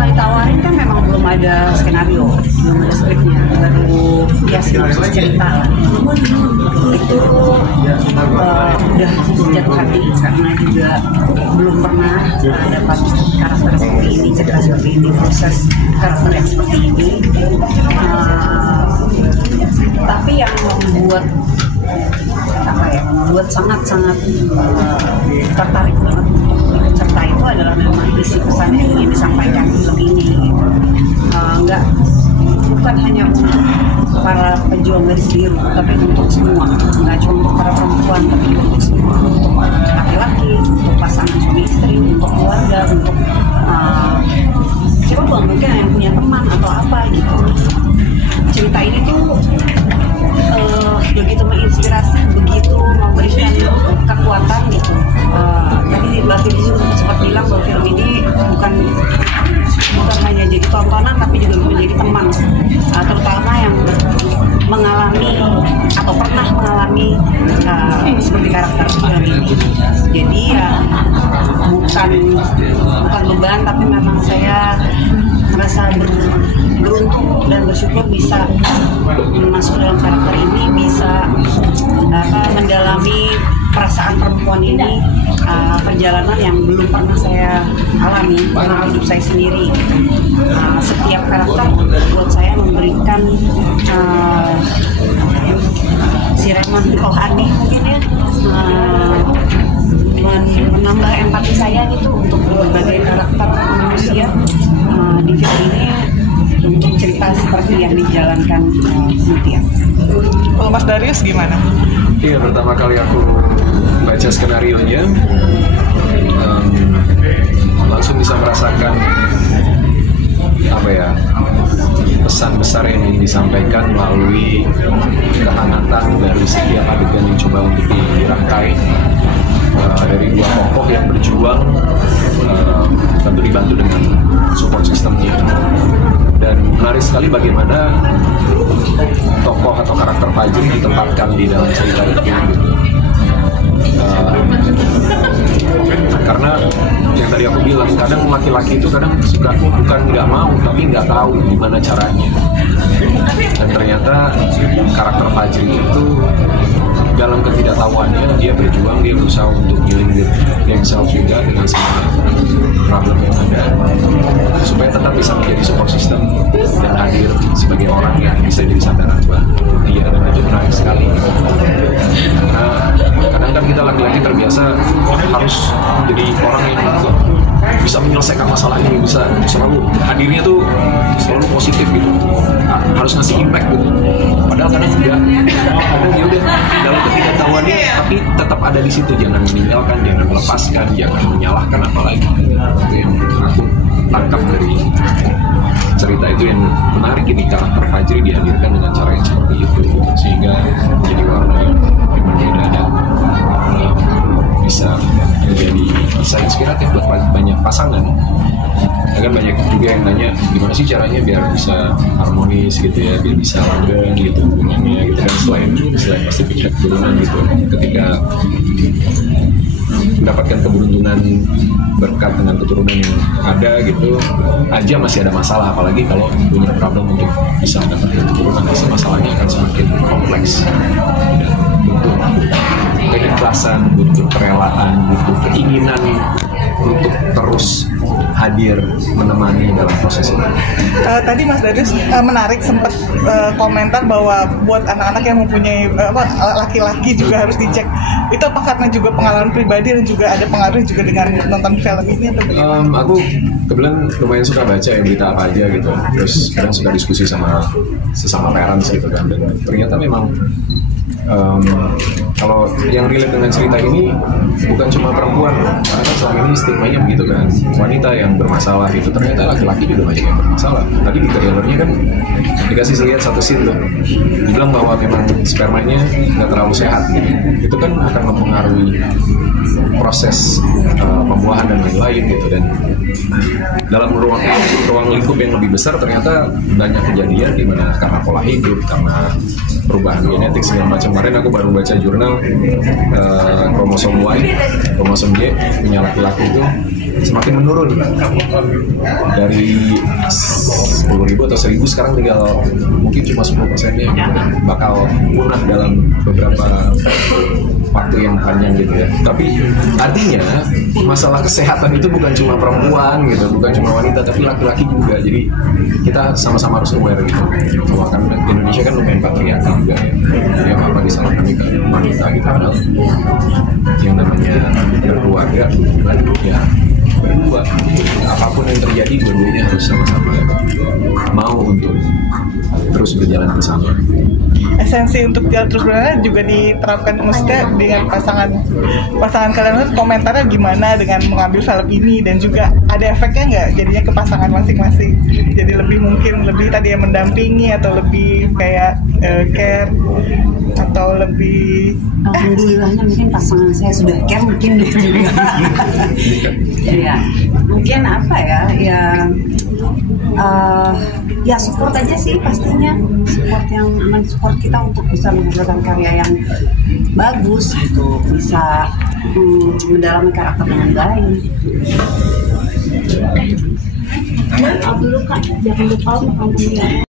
pertama ditawarin kan memang belum ada skenario, belum ada skripnya, baru ya sinopsis cerita lah. Itu udah jatuh hati karena juga belum pernah dapat karakter seperti ini, cerita seperti ini, proses karakter yang seperti ini. Tapi yang membuat sangat-sangat tertarik banget untuk cerita itu adalah memang isi pesan yang ingin disampaikan film ini gitu. Bukan hanya untuk para pejuang garis biru, tapi untuk semua, nggak cuma untuk para perempuan, tapi juga untuk semua, untuk laki-laki, untuk pasangan suami istri, untuk keluarga, untuk siapa pun mungkin yang punya teman atau apa gitu. Cerita ini tuh begitu menginspirasi, begitu memberikan kekuatan gitu. Tadi Mbak Fidi juga sempat bilang bahwa film ini bukan hanya jadi tontonan, tapi juga menjadi teman, terutama yang mengalami atau pernah mengalami seperti karakter film ini. Jadi ya bukan beban, tapi memang saya merasa beruntung dan bersyukur bisa masuk dalam karakter ini, bisa mendalami perasaan perempuan ini, perjalanan yang belum pernah saya alami dalam hidup saya sendiri. Setiap karakter buat saya memberikan siraman rohani mungkin ya, menambah empati saya gitu untuk berbagai karakter manusia di film ini, untuk cerita seperti yang dijalankan Mutia. Kalau Mas Darius gimana? Iya, pertama kali aku baca skenarionya langsung bisa merasakan pesan besar yang ingin disampaikan melalui kehangatan dari setiap adegan yang coba untuk dirangkai dari dua tokoh yang berjuang, tentu dibantu dengan support systemnya. Dan menarik sekali bagaimana tokoh atau karakter Fajri ditempatkan di dalam cerita itu gitu. Karena yang tadi aku bilang, kadang laki-laki itu kadang suka bukan nggak mau, tapi nggak tahu gimana caranya. Dan ternyata karakter Fajri itu dalam ketidaktahuannya dia berjuang, dia berusaha untuk dealing with himself juga dengan semua problem yang ada, supaya tetap bisa menjadi support system dan hadir sebagai orang yang bisa jadi sandaran buat dia. Dan itu menarik sekali. Karena kadang kan kita laki-laki terbiasa harus jadi orang yang bisa menyelesaikan masalah ini, bisa selalu hadirnya tuh selalu positif gitu, harus ngasih impact gitu. Padahal kadang dia udah dalam ketidaktahuannya, tapi tetap ada di situ, jangan meninggalkan, jangan melepaskan, jangan menyalahkan apalagi. Itu yang aku tangkap dari cerita itu yang menarik, ini karakter Fajri dihadirkan dengan cara yang seperti itu, sehingga menjadi warna yang berbeda dan bisa menjadi kisah inspiratif buat banyak pasangan. Kan banyak juga yang nanya gimana sih caranya biar bisa harmonis gitu ya, biar bisa langgeng gitu hubungannya gitu kan, selain pasti punya keturunan gitu. Ketika mendapatkan keberuntungan berkat dengan keturunan yang ada gitu aja masih ada masalah, apalagi kalau punya problem untuk bisa mendapatkan keturunan, masalahnya akan semakin kompleks. Butuh keikhlasan, butuh kerelaan, butuh keinginan untuk terus hadir menemani dalam proses itu. Tadi Mas Darius menarik sempat komentar bahwa buat anak-anak yang mempunyai laki-laki juga harus dicek. Itu apa karena juga pengalaman pribadi dan juga ada pengaruh juga dengan nonton film ini atau bagaimana? Aku kebetulan lumayan suka baca ya berita apa aja gitu. Terus kadang suka diskusi sama sesama parents gitu kan. Dan ternyata memang kalau yang relate dengan cerita ini bukan cuma perempuan, karena kan selama ini stigmanya begitu kan, wanita yang bermasalah gitu. Ternyata laki-laki juga banyak yang bermasalah. Tadi di trailernya kan dikasih lihat satu scene tuh, dibilang bahwa memang spermanya nggak terlalu sehat gitu. Itu kan akan mempengaruhi proses pembuahan dan lain-lain gitu. Dan dalam ruang lingkup yang lebih besar ternyata banyak kejadian di mana karena pola hidup, karena perubahan genetik segala macam. Kemarin aku baru baca jurnal kromosom Y, kromosom Y punya laki-laki itu semakin menurun dari 10.000 atau 1.000 sekarang tinggal mungkin cuma 10%-nya yang bakal punah dalam beberapa waktu yang panjang gitu ya. Tapi artinya masalah kesehatan itu bukan cuma perempuan gitu, bukan cuma wanita, tapi laki-laki juga. Jadi kita sama-sama harus aware gitu. Bahwa kan Indonesia kan lumayan patriarkal juga ya. Jadi apa disalahkan ke wanita gitu, padahal yang namanya berkeluarga ya berdua. Apapun yang terjadi dua-duanya harus sama-sama mau untuk terus berjalan bersama. Esensi untuk jalan terus berjalan juga diterapkan, maksudnya dengan pasangan kalian komentarnya gimana dengan mengambil film ini, dan juga ada efeknya nggak jadinya ke pasangan masing-masing, jadi lebih mungkin lebih tadi yang mendampingi atau lebih kayak care atau lebih alhamdulillahnya mungkin pasangan saya sudah care mungkin gitu juga. Ya mungkin apa ya ya support aja sih pastinya, support yang mensupport kita untuk bisa menghasilkan karya yang bagus gitu, bisa mendalami karakter dengan baik. Dan dulu Kak, jangan lupa makan